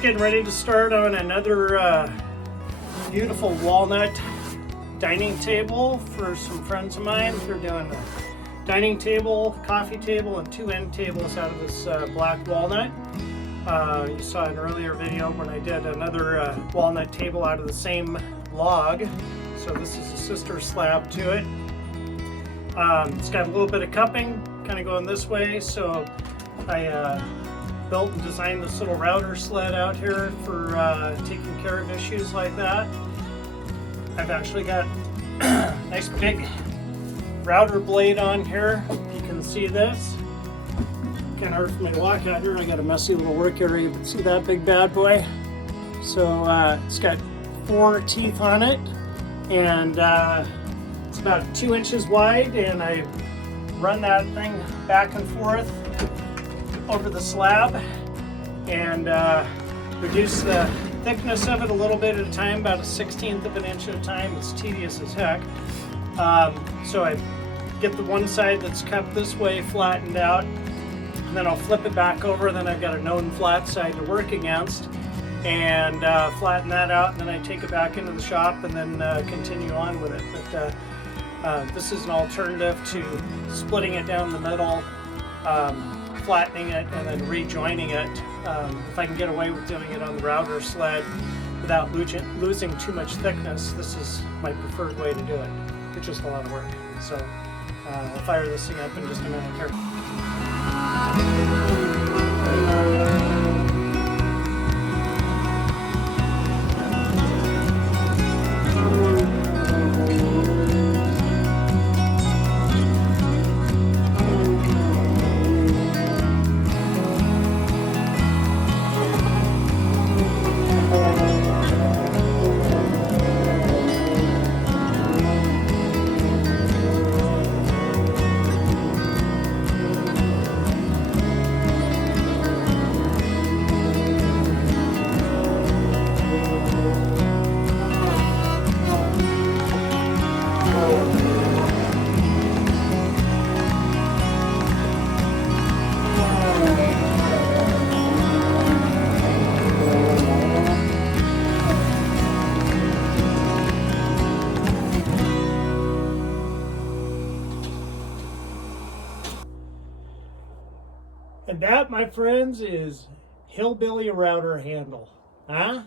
just getting ready to start on another beautiful walnut dining table for some friends of mine. They're doing a dining table, coffee table, and two end tables out of this black walnut. You saw an earlier video when I did another walnut table out of the same log. So this is a sister slab to it. It's got a little bit of cupping kind of going this way, so I built and designed this little router sled out here for taking care of issues like that. I've actually got a nice big router blade on here. You can see this. Kind of hard for me to walk out here. I got a messy little work area, but see that big bad boy? So it's got 4 teeth on it, and it's about 2 inches wide, and I run that thing back and forth over the slab and reduce the thickness of it a little bit at a time, about 1/16 of an inch at a time. It's tedious as heck. So I get the one side that's cupped this way flattened out, and then I'll flip it back over. Then I've got a known flat side to work against, and flatten that out, and then I take it back into the shop and then continue on with it. But this is an alternative to splitting it down the middle, flattening it, and then rejoining it. If I can get away with doing it on the router sled without losing too much thickness, this is my preferred way to do it. It's just a lot of work. So I'll fire this thing up in just a minute here. And that, my friends, is hillbilly router handle, huh?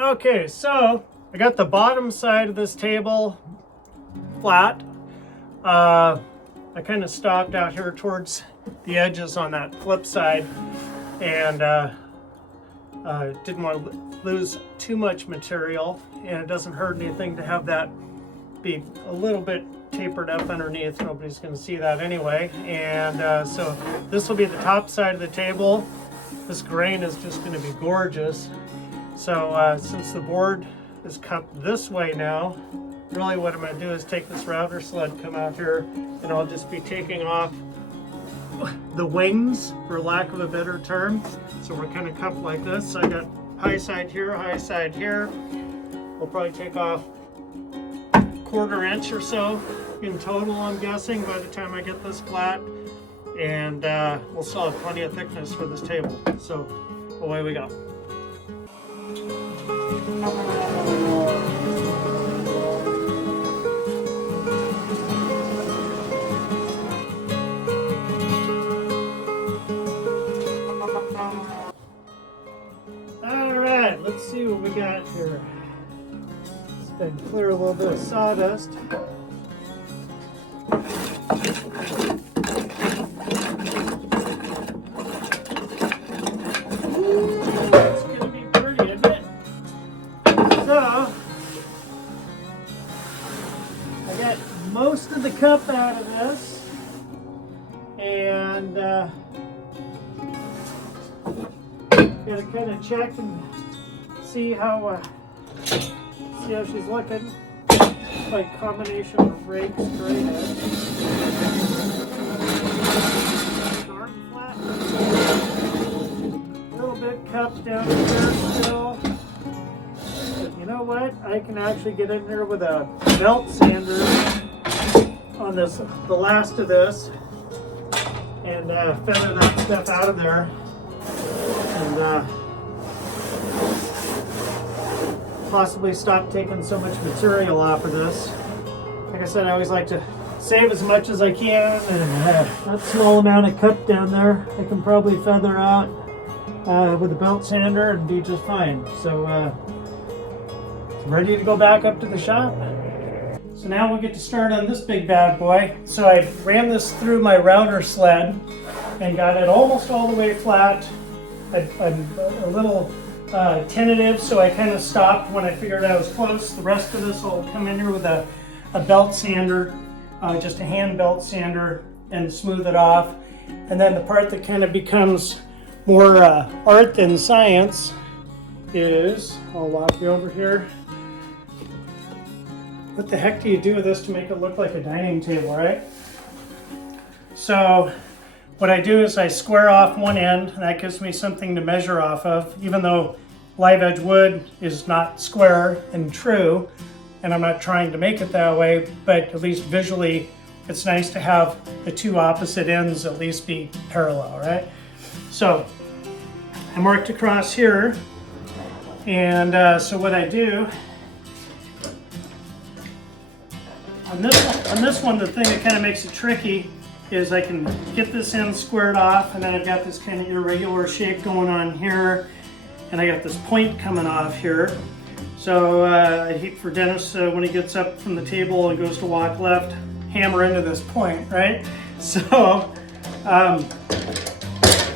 Okay, so I got the bottom side of this table flat. I kind of stopped out here towards the edges on that flip side, and didn't want to lose too much material, and it doesn't hurt anything to have that be a little bit tapered up underneath. Nobody's going to see that anyway. And so this will be the top side of the table. This grain is just going to be gorgeous. So since the board is cupped this way now, really what I'm going to do is take this router sled, come out here, and I'll just be taking off the wings, for lack of a better term. So we're kind of cupped like this. So I got high side here, high side here. We'll probably take off 1/4 inch or so in total, I'm guessing, by the time I get this flat, and we'll still have plenty of thickness for this table. So away we go. All right, let's see what we got here. Then clear a little bit of sawdust. It's gonna be pretty, isn't it? So I got most of the cup out of this, and gotta kind of check and see how she's looking. Like combination of rakes, straight edge. Sharp, flat. A little bit cupped down here still. But you know what? I can actually get in there with a belt sander on this, the last of this, and feather that stuff out of there, and possibly stop taking so much material off of this. Like I said, I always like to save as much as I can, and that small amount of cup down there I can probably feather out with a belt sander and be just fine. So ready to go back up to the shop. So now we'll get to start on this big bad boy. So I ran this through my router sled and got it almost all the way flat. I'm a little tentative, so I kind of stopped when I figured I was close. The rest of this will come in here with a belt sander, just a hand belt sander, and smooth it off. And then the part that kind of becomes more art than science is, I'll walk you over here. What the heck do you do with this to make it look like a dining table, right? So what I do is I square off one end, and that gives me something to measure off of, even though live edge wood is not square and true, and I'm not trying to make it that way, but at least visually it's nice to have the two opposite ends at least be parallel, right? So I marked across here, and so what I do on this one, the thing that kind of makes it tricky is I can get this end squared off, and then I've got this kind of irregular shape going on here, and I got this point coming off here. So I hate for Dennis when he gets up from the table and goes to walk left, hammer into this point, right? So,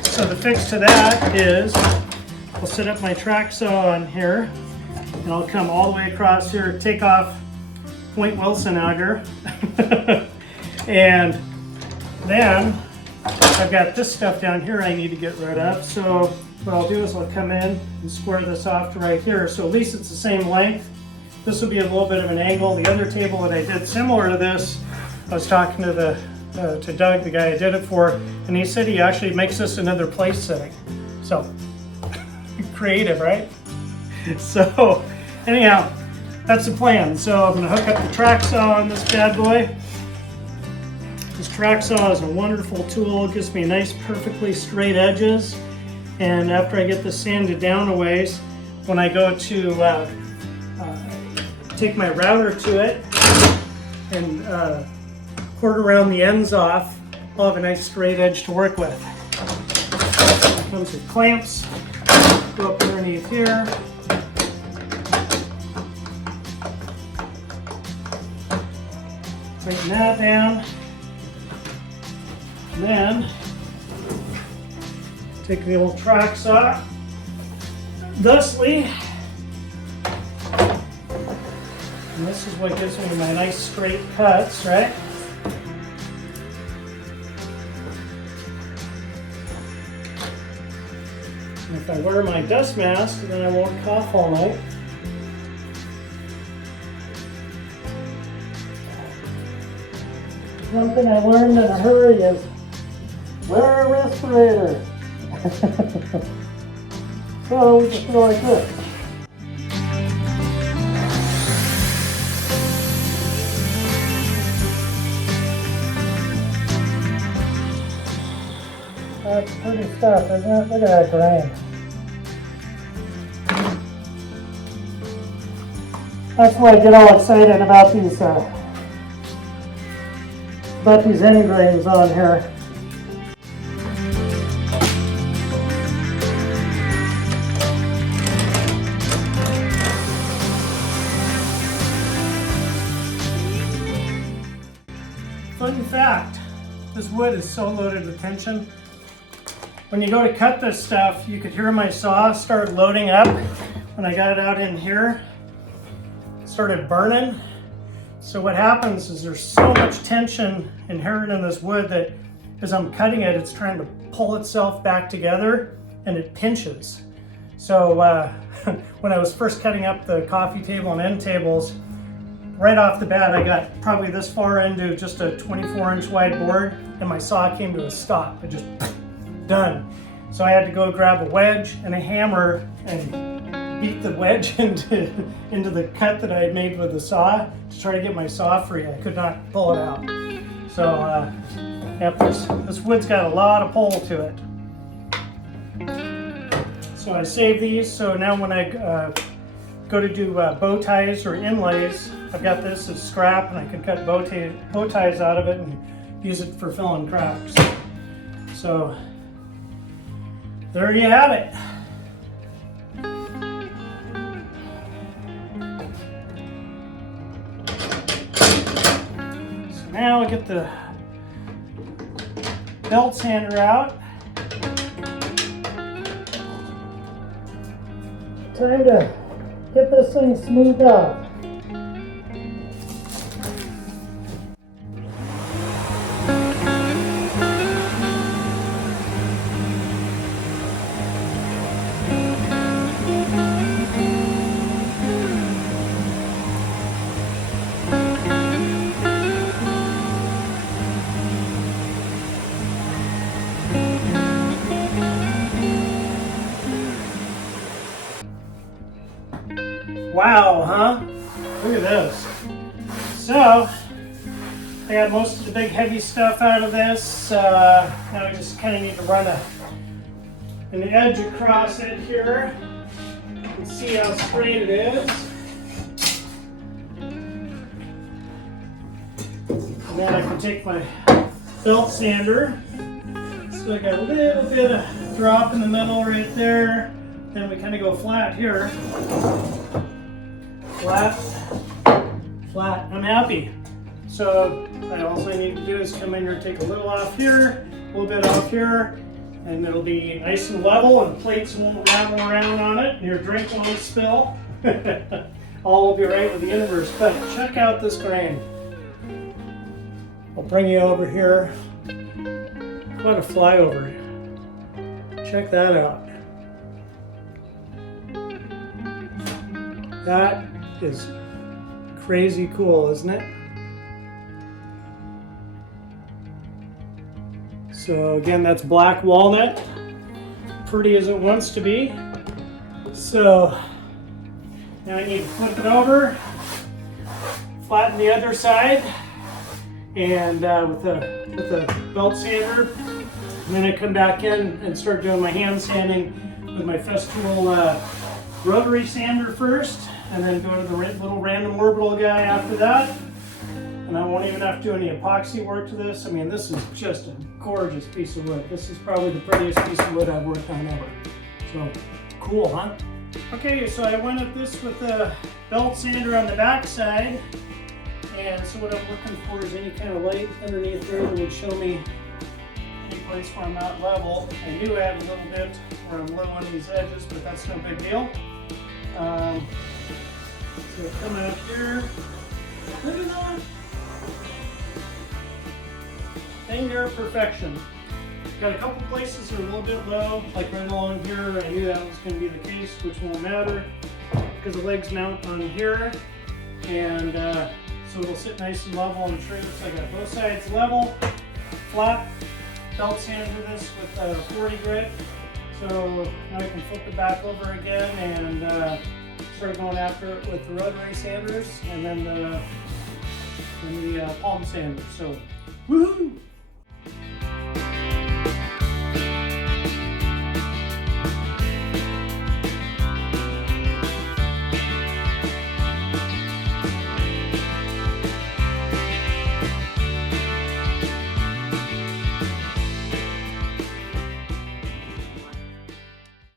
so the fix to that is I'll set up my track saw on here, and I'll come all the way across here, take off Point Wilson out here, and then I've got this stuff down here I need to get rid of. So what I'll do is I'll come in and square this off to right here. So at least it's the same length. This will be a little bit of an angle. The other table that I did similar to this, I was talking to to Doug, the guy I did it for, and he said he actually makes this another place setting. So creative, right? So anyhow, that's the plan. So I'm going to hook up the track saw on this bad boy. This track saw is a wonderful tool. It gives me nice, perfectly straight edges. And after I get this sanded down a ways, when I go to take my router to it and quarter around the ends off, I'll have a nice straight edge to work with. It comes with clamps. Go up underneath here. Tighten that down. And then take the old track saw, thusly, and this is what gives me my nice straight cuts, right? And if I wear my dust mask, then I won't cough all night. One thing I learned in a hurry is wear a respirator. So we just go like this. That's pretty stuff, isn't it? Look at that grain. That's why I get all excited about these end grains on here. Fun fact, this wood is so loaded with tension. When you go to cut this stuff, you could hear my saw start loading up. When I got it out in here, it started burning. So what happens is there's so much tension inherent in this wood that as I'm cutting it, it's trying to pull itself back together and it pinches. So when I was first cutting up the coffee table and end tables, right off the bat, I got probably this far into just a 24-inch wide board, and my saw came to a stop. It just done. So I had to go grab a wedge and a hammer and beat the wedge into the cut that I had made with the saw to try to get my saw free. I could not pull it out. So Yep, this wood's got a lot of pull to it. So I save these, so now when I go to do bow ties or inlays, I've got this as scrap and I can cut bow ties out of it and use it for filling cracks. So there you have it. So now I get the belt sander out. Time to get this thing smoothed out. Wow, huh? Look at this. So, I got most of the big heavy stuff out of this. Now I just kind of need to run an edge across it here and see how straight it is. And then I can take my belt sander. So I got a little bit of drop in the middle right there. Then we kind of go flat here. Flat, flat. I'm happy. So all I need to do is come in here, take a little off here, a little bit off here, and it'll be nice and level, and plates won't rattle around on it, and your drink won't spill. All will be right with the universe. But check out this grain. I'll bring you over here. How about a flyover? Check that out. That is crazy cool, isn't it? So again, that's black walnut, pretty as it wants to be. So now I need to flip it over, flatten the other side, and with the belt sander, and then I come back in and start doing my hand sanding with my Festool rotary sander first, and then go to the little random orbital guy after that. And I won't even have to do any epoxy work to this. I mean, this is just a gorgeous piece of wood. This is probably the prettiest piece of wood I've worked on ever. So cool, huh? Okay, so I went at this with the belt sander on the back side. And so what I'm looking for is any kind of light underneath there that would show me any place where I'm not level. I do add a little bit where I'm low on these edges, but that's no big deal. So come out here, look at that. Thing near perfection. Got a couple places that are a little bit low, like right along here. I knew that was going to be the case, which won't matter because the legs mount on here. And so it'll sit nice and level and straight. So I got both sides level, flat, belt sander this with 40 grit. So now I can flip it back over again and start going after it with the rotary sanders and then the palm sander. So, woohoo!